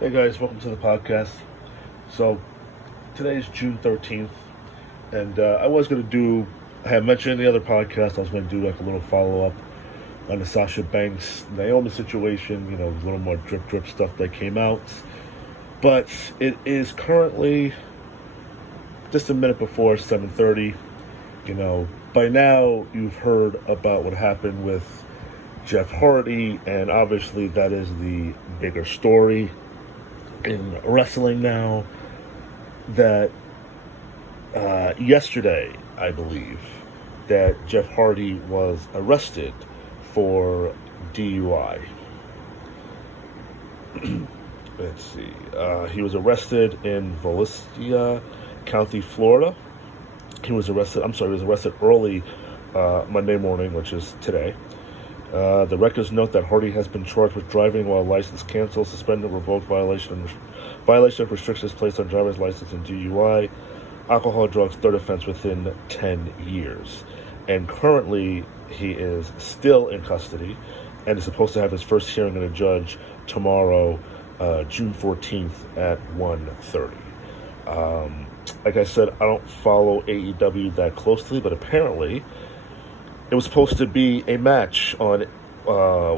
Hey guys, welcome to the podcast. So today's June 13th, and I had mentioned in the other podcast I was going to do like a little follow up on the Sasha Banks Naomi situation, a little more drip drip stuff that came out. But it is currently just a minute before 7:30. By now you've heard about what happened with Jeff Hardy, and obviously that is the bigger story in wrestling now. That yesterday, I believe, that Jeff Hardy was arrested for DUI. Let's see. He was arrested in Volusia County, Florida. He was arrested early Monday morning, which is today. The records note that Hardy has been charged with driving while license canceled, suspended, revoked, violation of restrictions placed on driver's license, and DUI, alcohol, drugs, third offense within 10 years. And currently, he is still in custody and is supposed to have his first hearing in a judge tomorrow, June 14th at 1:30. Like I said, I don't follow AEW that closely, but apparently it was supposed to be a match on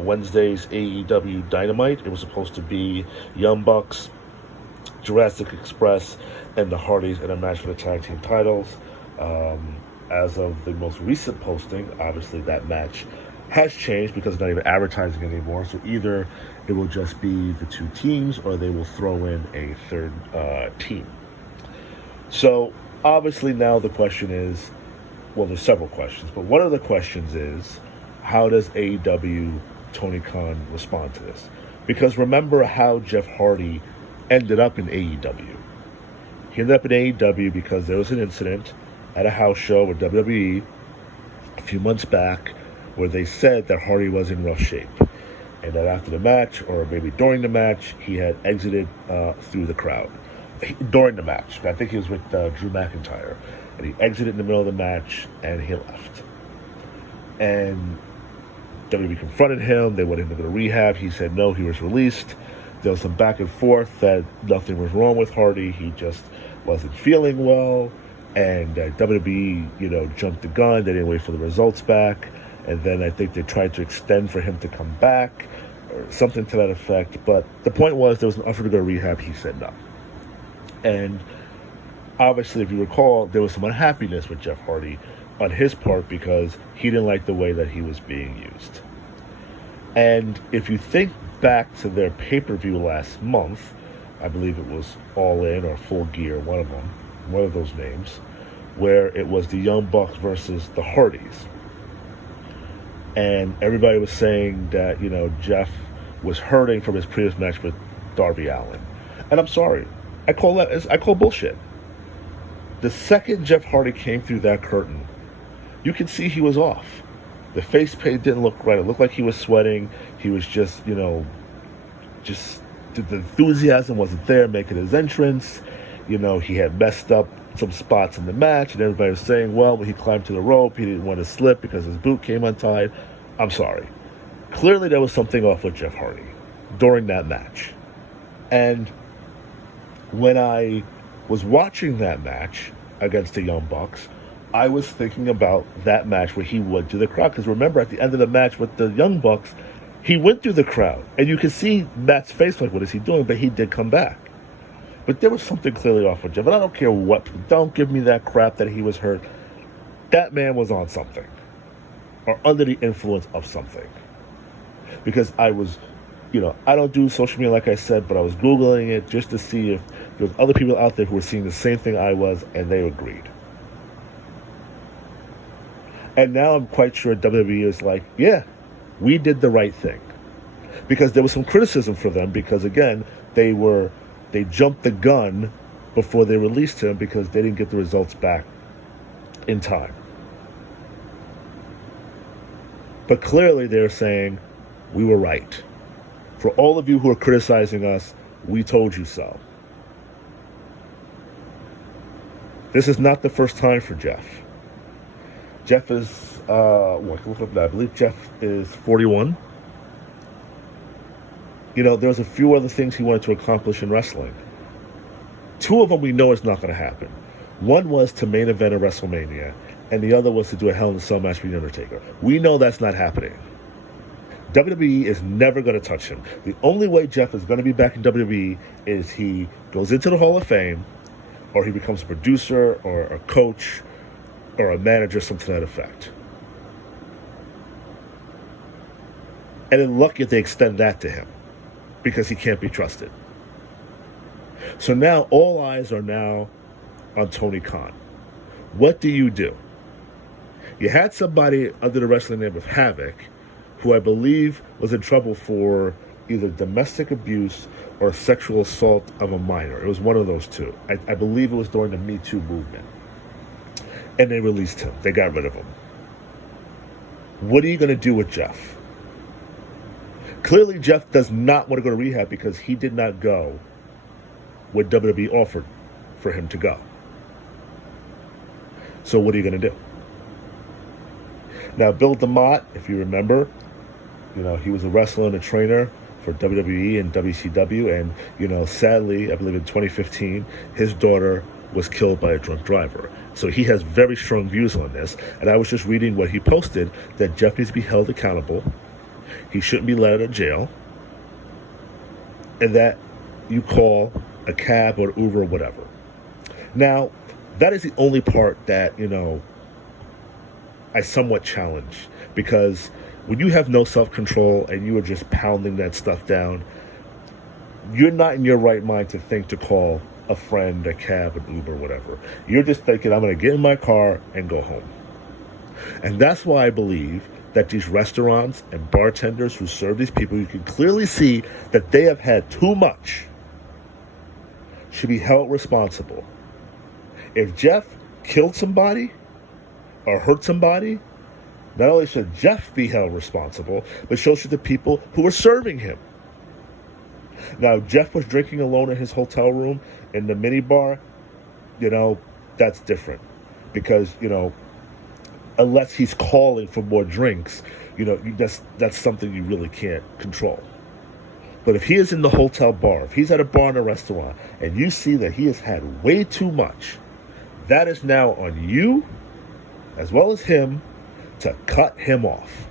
Wednesday's AEW Dynamite. It was supposed to be Young Bucks, Jurassic Express, and the Hardys in a match for the tag team titles. As of the most recent posting, obviously that match has changed because it's not even advertising anymore. So either it will just be the two teams or they will throw in a third team. So obviously now the question is, well, there's several questions, but one of the questions is, how does AEW Tony Khan respond to this? Because remember how Jeff Hardy ended up in AEW. He ended up in AEW because there was an incident at a house show with WWE a few months back where they said that Hardy was in rough shape. And that after the match, or maybe during the match, he had exited through the crowd. During the match. I think he was with Drew McIntyre. And he exited in the middle of the match, and he left. And WWE confronted him. They wanted him to go to rehab. He said no, he was released. There was some back and forth that nothing was wrong with Hardy. He just wasn't feeling well. And WWE, jumped the gun. They didn't wait for the results back. And then I think they tried to extend for him to come back, or something to that effect. But the point was, there was an offer to go to rehab. He said no. And obviously, if you recall, there was some unhappiness with Jeff Hardy on his part because he didn't like the way that he was being used. And if you think back to their pay-per-view last month, I believe it was All In or Full Gear, one of those names, where it was the Young Bucks versus the Hardys. And everybody was saying that, Jeff was hurting from his previous match with Darby Allin. And I'm sorry, I call bullshit. The second Jeff Hardy came through that curtain, you could see he was off. The face paint didn't look right. It looked like he was sweating. He was just the enthusiasm wasn't there making his entrance. He had messed up some spots in the match, and everybody was saying, well, when he climbed to the rope, he didn't want to slip because his boot came untied. I'm sorry. Clearly there was something off with Jeff Hardy during that match. And when I was watching that match against the Young Bucks, I was thinking about that match where he went to the crowd. Because remember, at the end of the match with the Young Bucks, he went through the crowd. And you can see Matt's face like, what is he doing? But he did come back. But there was something clearly off with Jeff. And I don't care what. Don't give me that crap that he was hurt. That man was on something. Or under the influence of something. Because I was, I don't do social media like I said, but I was Googling it just to see if there was other people out there who were seeing the same thing I was, and they agreed. And now I'm quite sure WWE is like, yeah, we did the right thing. Because there was some criticism for them because, again, they jumped the gun before they released him because they didn't get the results back in time. But clearly they're saying, we were right. For all of you who are criticizing us, we told you so. This is not the first time for Jeff. Jeff is, I believe Jeff is 41. There's a few other things he wanted to accomplish in wrestling. Two of them we know is not going to happen. One was to main event at WrestleMania, and the other was to do a Hell in a Cell match with The Undertaker. We know that's not happening. WWE is never going to touch him. The only way Jeff is going to be back in WWE is he goes into the Hall of Fame, or he becomes a producer, or a coach, or a manager, something to that effect. And then lucky if they extend that to him, because he can't be trusted. So now all eyes are now on Tony Khan. What do? You had somebody under the wrestling name of Havoc, who I believe was in trouble for either domestic abuse or sexual assault of a minor. It was one of those two. I believe it was during the Me Too movement. And they released him. They got rid of him. What are you going to do with Jeff? Clearly, Jeff does not want to go to rehab because he did not go where WWE offered for him to go. So what are you going to do? Now, Bill DeMott, if you remember, he was a wrestler and a trainer for WWE and WCW. And, sadly, I believe in 2015, his daughter was killed by a drunk driver. So he has very strong views on this. And I was just reading what he posted, that Jeff needs to be held accountable. He shouldn't be let out of jail. And that you call a cab or Uber or whatever. Now, that is the only part that, I somewhat challenge. Because when you have no self-control and you are just pounding that stuff down, you're not in your right mind to think to call a friend, a cab, an Uber, whatever. You're just thinking, I'm going to get in my car and go home. And that's why I believe that these restaurants and bartenders who serve these people, you can clearly see that they have had too much, should be held responsible. If Jeff killed somebody or hurt somebody, not only should Jeff be held responsible, but so should the people who were serving him. Now, if Jeff was drinking alone in his hotel room in the minibar, that's different. Because, unless he's calling for more drinks, that's something you really can't control. But if he is in the hotel bar, if he's at a bar and a restaurant, and you see that he has had way too much, that is now on you, as well as him, to cut him off.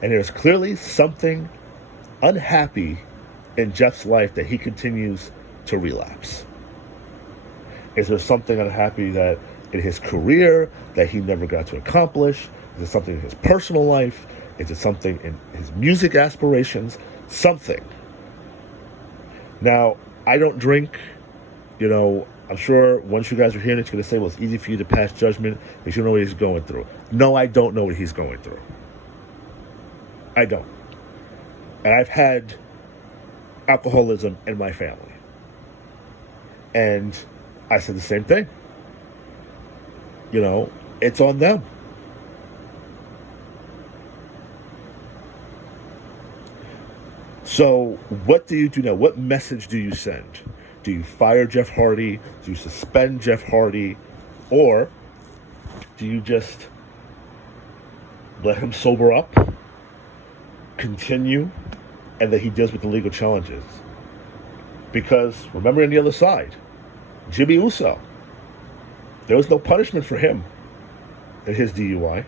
And there's clearly something unhappy in Jeff's life that he continues to relapse. Is there something unhappy that in his career that he never got to accomplish? Is there something in his personal life? Is it something in his music aspirations? Something. Now, I don't drink. I'm sure once you guys are hearing it, you're going to say, well, it's easy for you to pass judgment because you know what he's going through. No, I don't know what he's going through. I don't. And I've had alcoholism in my family. And I said the same thing. It's on them. So what do you do now? What message do you send? Do you fire Jeff Hardy? Do you suspend Jeff Hardy? Or do you just let him sober up, continue, and that he deals with the legal challenges? Because remember, on the other side, Jimmy Uso, there was no punishment for him in his DUI.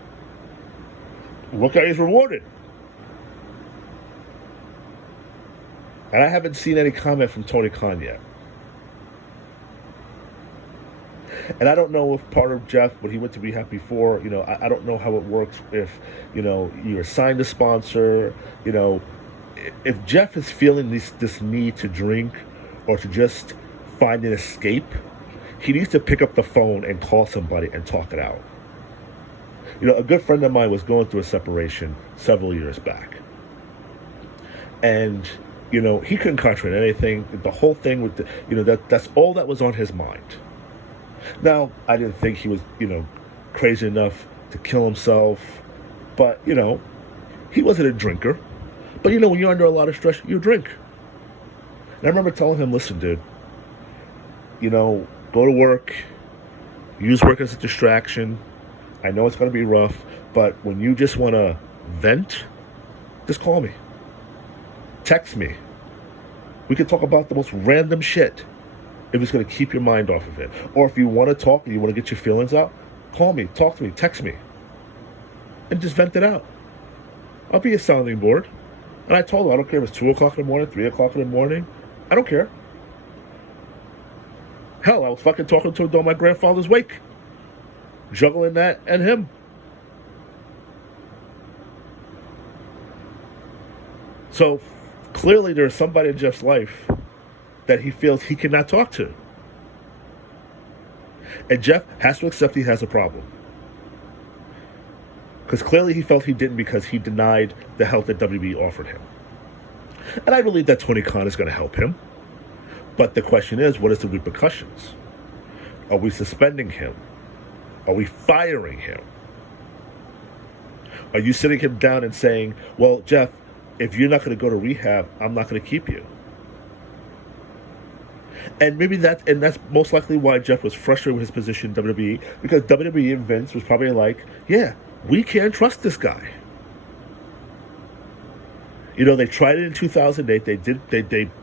Look how he's rewarded. And I haven't seen any comment from Tony Khan yet. And I don't know if part of Jeff, when he went to rehab before, I don't know how it works if, you're assigned a sponsor, if Jeff is feeling this need to drink or to just find an escape, he needs to pick up the phone and call somebody and talk it out. A good friend of mine was going through a separation several years back. And, he couldn't concentrate on anything. The whole thing with that's all that was on his mind. Now, I didn't think he was, crazy enough to kill himself. But, he wasn't a drinker. But, when you're under a lot of stress, you drink. And I remember telling him, listen, dude, go to work, use work as a distraction. I know it's going to be rough, but when you just want to vent, just call me. Text me. We can talk about the most random shit if it's going to keep your mind off of it. Or if you want to talk and you want to get your feelings out, call me, talk to me, text me. And just vent it out. I'll be a sounding board. And I told her, I don't care if it's 2 o'clock in the morning, 3 o'clock in the morning. I don't care. Hell, I was fucking talking to her during my grandfather's wake. Juggling that and him. So, clearly there's somebody in Jeff's life that he feels he cannot talk to. And Jeff has to accept he has a problem. Because clearly he felt he didn't because he denied the help that WB offered him. And I believe that Tony Khan is going to help him. But the question is, what is the repercussions? Are we suspending him? Are we firing him? Are you sitting him down and saying, well, Jeff, if you're not going to go to rehab, I'm not going to keep you? And maybe that's most likely why Jeff was frustrated with his position in WWE, because WWE and Vince was probably like, yeah, we can't trust this guy. You know, they tried it in 2008.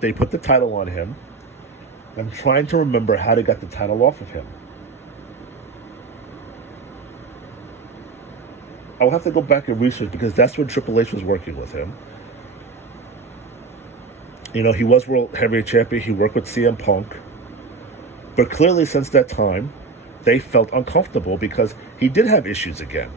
They put the title on him. I'm trying to remember how they got the title off of him. I'll have to go back and research, because that's when Triple H was working with him. You know, he was World Heavyweight Champion. He worked with CM Punk. But clearly since that time, they felt uncomfortable because he did have issues again.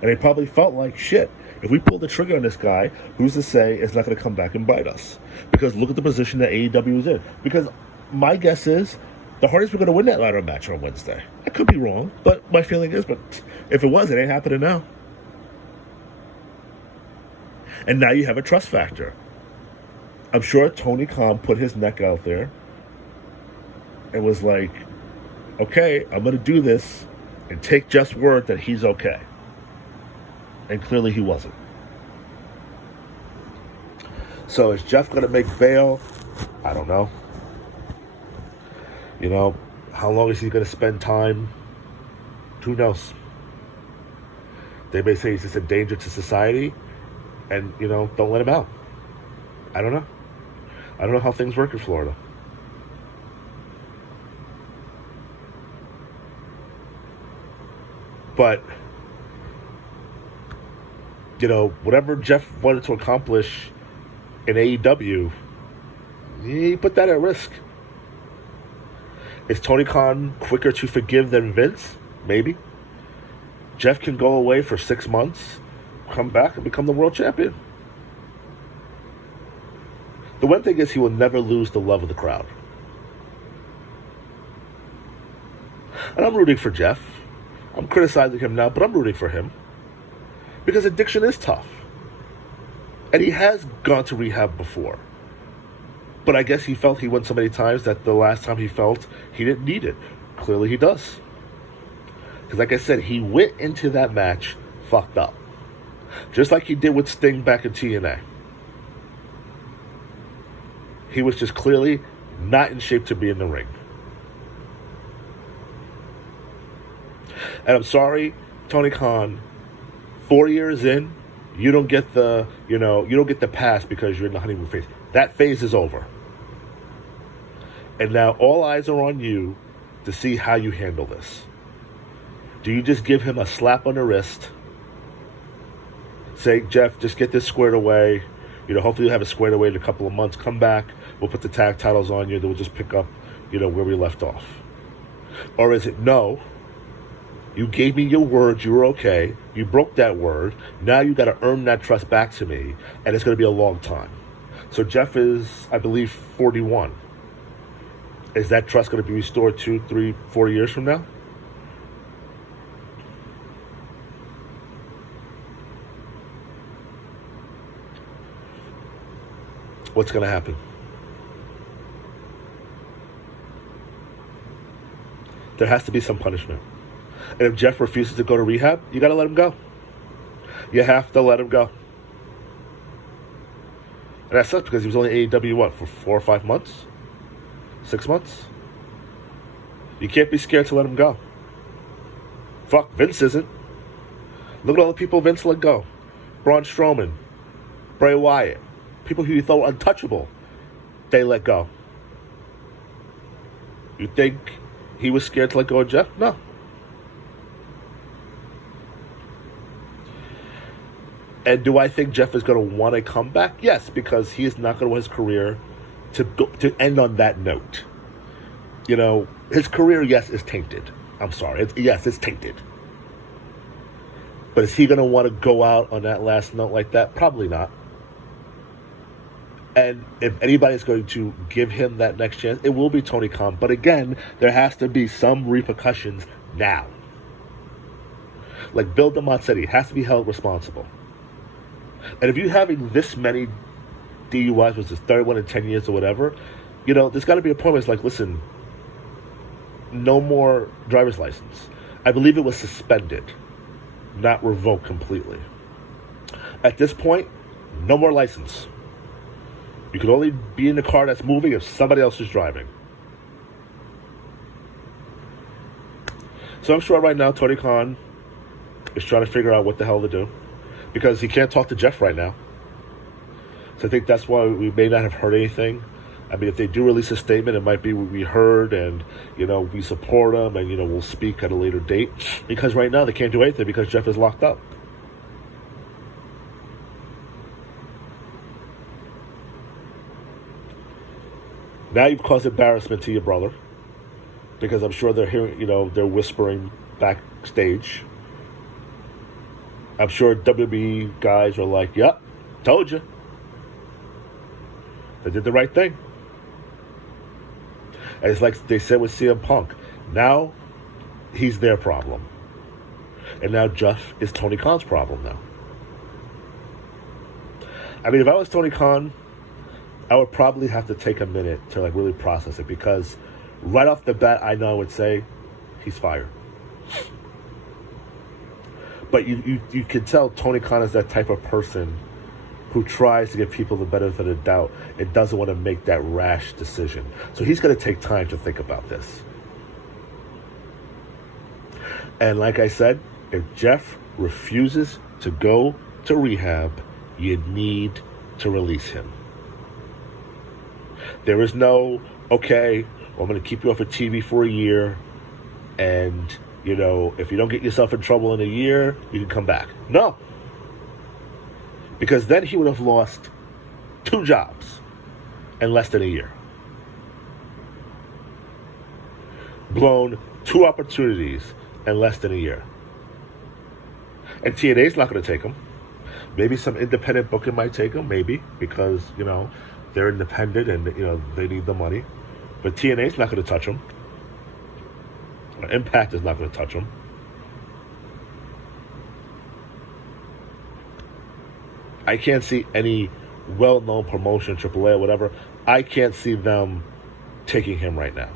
And they probably felt like, shit, if we pull the trigger on this guy, who's to say it's not going to come back and bite us? Because look at the position that AEW is in. Because my guess is the Hardys were going to win that ladder match on Wednesday. I could be wrong, but my feeling is, but if it was, it ain't happening now. And now you have a trust factor. I'm sure Tony Khan put his neck out there and was like, okay, I'm going to do this and take Jeff's word that he's okay. And clearly he wasn't. So is Jeff going to make bail? I don't know. You know, how long is he going to spend time? Who knows? They may say he's just a danger to society and, you know, don't let him out. I don't know. I don't know how things work in Florida. But, you know, whatever Jeff wanted to accomplish in AEW, he put that at risk. Is Tony Khan quicker to forgive than Vince? Maybe. Jeff can go away for 6 months, come back and become the world champion. The one thing is he will never lose the love of the crowd. And I'm rooting for Jeff. I'm criticizing him now, but I'm rooting for him. Because addiction is tough. And he has gone to rehab before. But I guess he felt he went so many times that the last time he felt he didn't need it. Clearly he does. Because like I said, he went into that match fucked up. Just like he did with Sting back in TNA. He was just clearly not in shape to be in the ring. And I'm sorry, Tony Khan, 4 years in, you don't get the, you don't get the pass because you're in the honeymoon phase. That phase is over. And now all eyes are on you to see how you handle this. Do you just give him a slap on the wrist? Say, Jeff, just get this squared away. Hopefully you'll have it squared away in a couple of months. Come back. We'll put the tag titles on you. Then we'll just pick up, where we left off. Or is it, no, you gave me your word. You were okay. You broke that word. Now you got to earn that trust back to me. And it's going to be a long time. So Jeff is, I believe, 41. Is that trust going to be restored 2, 3, 4 years from now? What's going to happen? There has to be some punishment. And if Jeff refuses to go to rehab, you got to let him go. You have to let him go. And that sucks because he was only AEW, for 4 or 5 months? 6 months? You can't be scared to let him go. Fuck, Vince isn't. Look at all the people Vince let go. Braun Strowman. Bray Wyatt, people who you thought were untouchable, they let go. You think he was scared to let go of Jeff? No. And do I think Jeff is going to want to come back? Yes, because he is not going to want his career to end on that note. You know, his career, yes, is tainted. I'm sorry. Yes, it's tainted. But is he going to want to go out on that last note like that? Probably not. And if anybody's going to give him that next chance, it will be Tony Khan. But again, there has to be some repercussions now. Like Bill DeMott said, he has to be held responsible. And if you're having this many DUIs, which is 31 in 10 years or whatever, you know, there's got to be a point where it's like, listen, no more driver's license. I believe it was suspended, not revoked completely. At this point, no more license. You can only be in the car that's moving if somebody else is driving. So I'm sure right now Tony Khan is trying to figure out what the hell to do, because he can't talk to Jeff right now. So I think that's why we may not have heard anything. I mean, if they do release a statement, it might be we heard and, you know, we support them and, you know, we'll speak at a later date. Because right now they can't do anything because Jeff is locked up. Now you've caused embarrassment to your brother, because I'm sure they're hearing, you know, they're whispering backstage. I'm sure WWE guys are like, yep, told you. They did the right thing. And it's like they said with CM Punk. Now, he's their problem. And now Jeff is Tony Khan's problem now. I mean, if I was Tony Khan, I would probably have to take a minute to like really process it, because right off the bat, I know I would say he's fired. But you can tell Tony Khan is that type of person who tries to give people the benefit of the doubt and doesn't want to make that rash decision. So he's going to take time to think about this. And like I said, if Jeff refuses to go to rehab, you need to release him. There is no, okay, well, I'm going to keep you off of TV for a year, and, you know, if you don't get yourself in trouble in a year, you can come back. No. Because then he would have lost 2 jobs in less than a year. Blown 2 opportunities in less than a year. And TNA's not going to take him. Maybe some independent booking might take him, maybe, because, you know, they're independent and, you know, they need the money. But TNA's not going to touch him. Impact is not going to touch him. I can't see any well-known promotion, AAA or whatever. I can't see them taking him right now.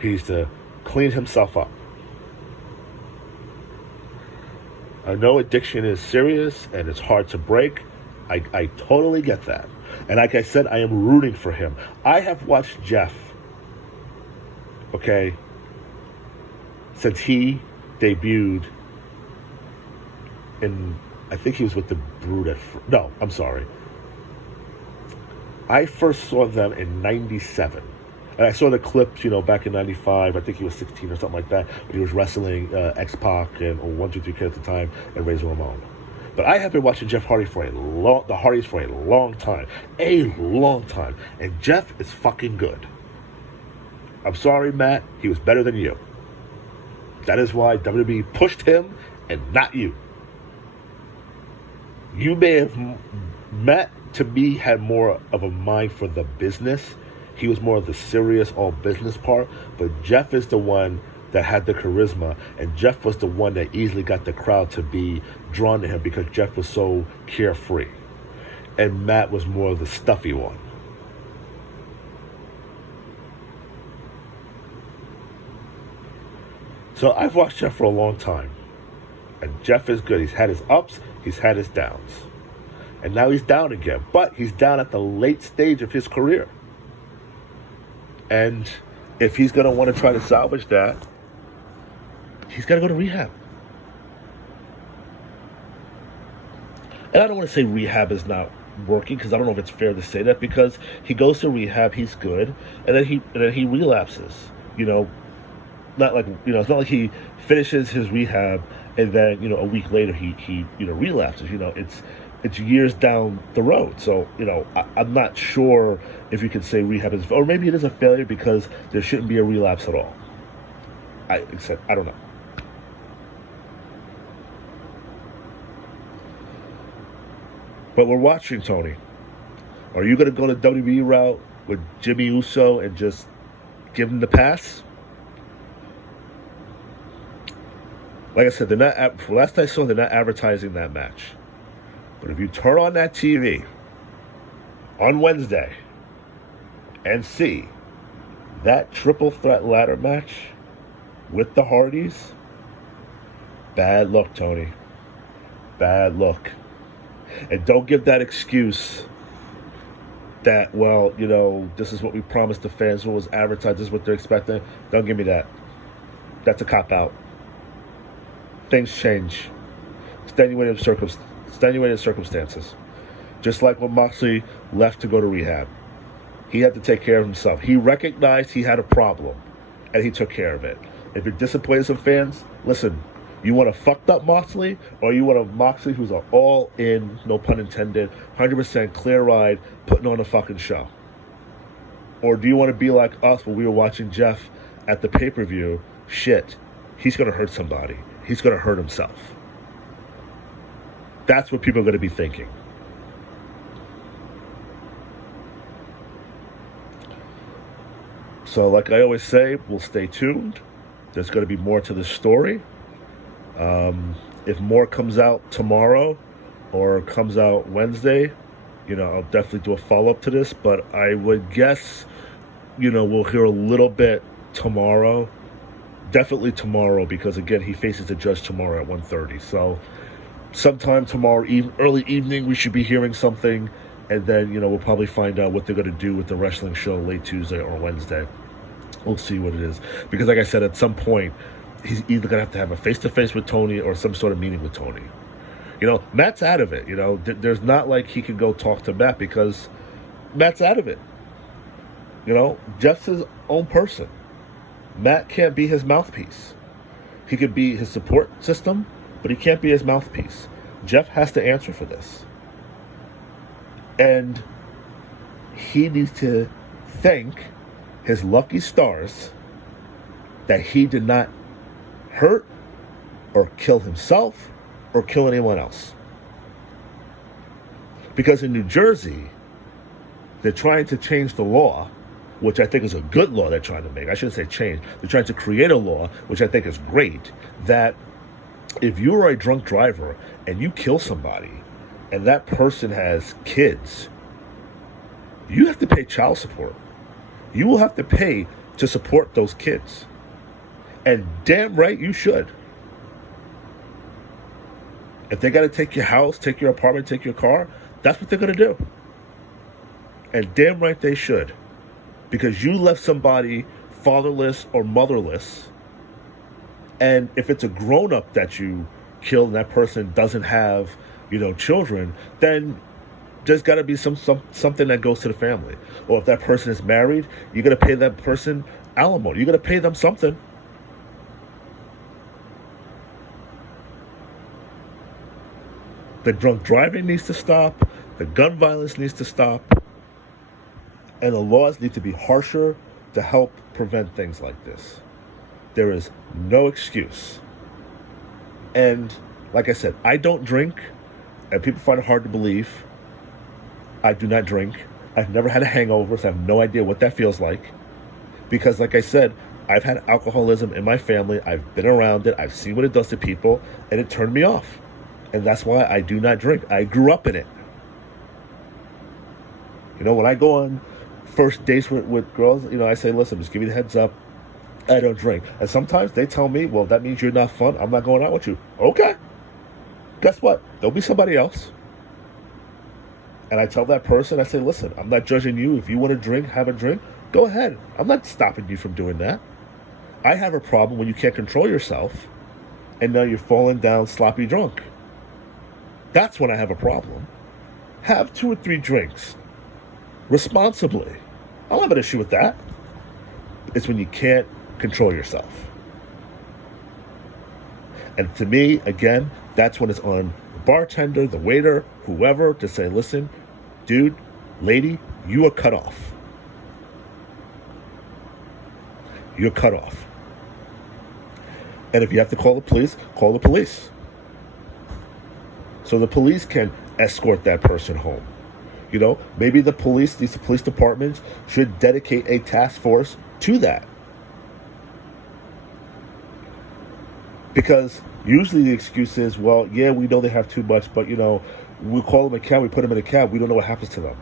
He needs to clean himself up. I know addiction is serious and it's hard to break. I totally get that. And like I said, I am rooting for him. I have watched Jeff, okay, since he debuted in, I think he was with the Brood no, I'm sorry. I first saw them in 97. And I saw the clips, you know, back in 95. I think he was 16 or something like that. But he was wrestling X-Pac and 1-2-3 Kid at the time and Razor Ramon. But I have been watching Jeff Hardy for the Hardys for a long time. And Jeff is fucking good. I'm sorry, Matt. He was better than you. That is why WWE pushed him and not you. You may have, Matt, to me, had more of a mind for the business. He was more of the serious, all business part. But Jeff is the one that had the charisma. And Jeff was the one that easily got the crowd to be drawn to him because Jeff was so carefree. And Matt was more of the stuffy one. So I've watched Jeff for a long time. And Jeff is good. He's had his ups. He's had his downs. And now he's down again. But he's down at the late stage of his career. And if he's going to want to try to salvage that, he's got to go to rehab. And I don't want to say rehab is not working, because I don't know if it's fair to say that, because he goes to rehab, he's good, and then he relapses. You know, not like, it's not like he finishes his rehab and then a week later he relapses. It's years down the road. So I'm not sure if you could say rehab is, or maybe it is a failure because there shouldn't be a relapse at all. I don't know. But we're watching, Tony. Are you going to go the WWE route with Jimmy Uso and just give him the pass? Like I said, last I saw, they're not advertising that match. But if you turn on that TV on Wednesday and see that triple threat ladder match with the Hardys, bad luck, Tony. Bad luck. And don't give that excuse that, well, this is what we promised the fans, what was advertised, this is what they're expecting. Don't give me that. That's a cop-out. Things change. Extenuating circumstances. Just like when Moxley left to go to rehab. He had to take care of himself. He recognized he had a problem, and he took care of it. If you're disappointed some fans, listen, you want a fucked up Moxley, or you want a Moxley who's an all-in, no pun intended, 100% clear ride, putting on a fucking show? Or do you want to be like us when we were watching Jeff at the pay-per-view? Shit, he's going to hurt somebody. He's going to hurt himself. That's what people are going to be thinking. So like I always say, we'll stay tuned. There's going to be more to the story. If more comes out tomorrow or comes out Wednesday, I'll definitely do a follow-up to this. But I would guess, we'll hear a little bit tomorrow. Definitely tomorrow, because, again, he faces the judge tomorrow at 1:30. So sometime tomorrow, early evening, we should be hearing something. And then, we'll probably find out what they're going to do with the wrestling show late Tuesday or Wednesday. We'll see what it is. Because, like I said, at some point, he's either going to have a face-to-face with Tony or some sort of meeting with Tony. Matt's out of it. There's not like he can go talk to Matt, because Matt's out of it. Jeff's his own person. Matt can't be his mouthpiece. He could be his support system, but he can't be his mouthpiece. Jeff has to answer for this. And he needs to thank his lucky stars that he did not hurt or kill himself or kill anyone else. Because in New Jersey, they're trying to change the law, which I think is a good law they're trying to make. I shouldn't say change. They're trying to create a law, which I think is great, that if you are a drunk driver and you kill somebody and that person has kids, you have to pay child support. You will have to pay to support those kids. And damn right you should. If they got to take your house, take your apartment, take your car, that's what they're going to do. And damn right they should. Because you left somebody fatherless or motherless. And if it's a grown-up that you killed and that person doesn't have, children, then there's got to be something that goes to the family. Or if that person is married, you're going to pay that person alimony. You're going to pay them something. The drunk driving needs to stop. The gun violence needs to stop. And the laws need to be harsher to help prevent things like this. There is no excuse. And like I said, I don't drink, and people find it hard to believe. I do not drink. I've never had a hangover, so I have no idea what that feels like. Because like I said, I've had alcoholism in my family. I've been around it. I've seen what it does to people, and it turned me off. And that's why I do not drink. I grew up in it. When I go on first dates with girls, I say, listen, just give me the heads up. I don't drink. And sometimes they tell me, well, that means you're not fun. I'm not going out with you. Okay. Guess what? There'll be somebody else. And I tell that person, I say, listen, I'm not judging you. If you want to drink, have a drink, go ahead. I'm not stopping you from doing that. I have a problem when you can't control yourself and now you're falling down sloppy drunk. That's when I have a problem. Have 2 or 3 drinks responsibly. I don't have an issue with that. It's when you can't control yourself. And to me, again, that's when it's on the bartender, the waiter, whoever, to say, listen, dude, lady, you are cut off. You're cut off. And if you have to call the police, call the police. So the police can escort that person home. You know, maybe the police, these police departments should dedicate a task force to that. Because usually the excuse is, well, yeah, we know they have too much, but, you know, we call them a cab, we put them in a cab, we don't know what happens to them.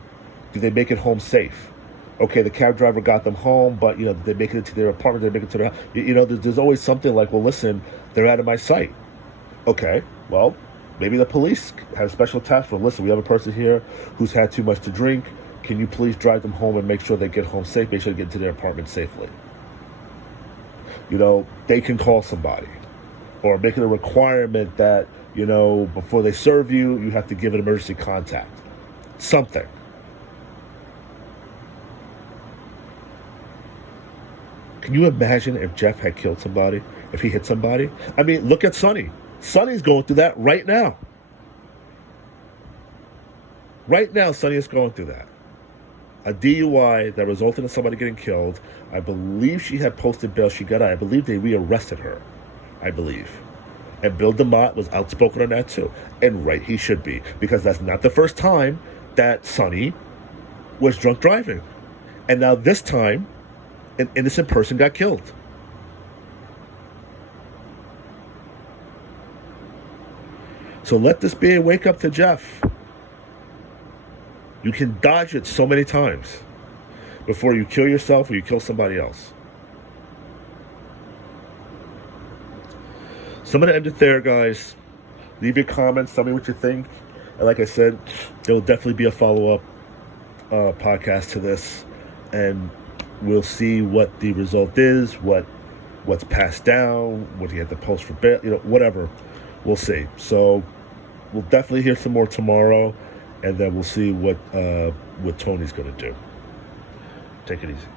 Do they make it home safe? Okay, the cab driver got them home, but, you know, did they make it into their apartment? Did they make it to their house? You know, there's always something like, well, listen, they're out of my sight. Okay, well, maybe the police have a special task force. Listen, we have a person here who's had too much to drink. Can you please drive them home and make sure they get home safe? Make sure they get into their apartment safely. You know, they can call somebody. Or make it a requirement that, you know, before they serve you, you have to give an emergency contact. Something. Can you imagine if Jeff had killed somebody? If he hit somebody? I mean, look at Sonny. Sonny's going through that right now. Right now, Sonny is going through that. A DUI that resulted in somebody getting killed. I believe she had posted bail. She got out. I believe they rearrested her. I believe. And Bill DeMott was outspoken on that too. And right, he should be. Because that's not the first time that Sonny was drunk driving. And now this time, an innocent person got killed. So let this be a wake up to Jeff. You can dodge it so many times before you kill yourself or you kill somebody else. So I'm going to end it there, guys. Leave your comments. Tell me what you think. And like I said, there will definitely be a follow-up podcast to this. And we'll see what the result is, what's passed down, what he had to post for bail, you know, whatever. We'll see. So we'll definitely hear some more tomorrow. And then we'll see what Tony's going to do. Take it easy.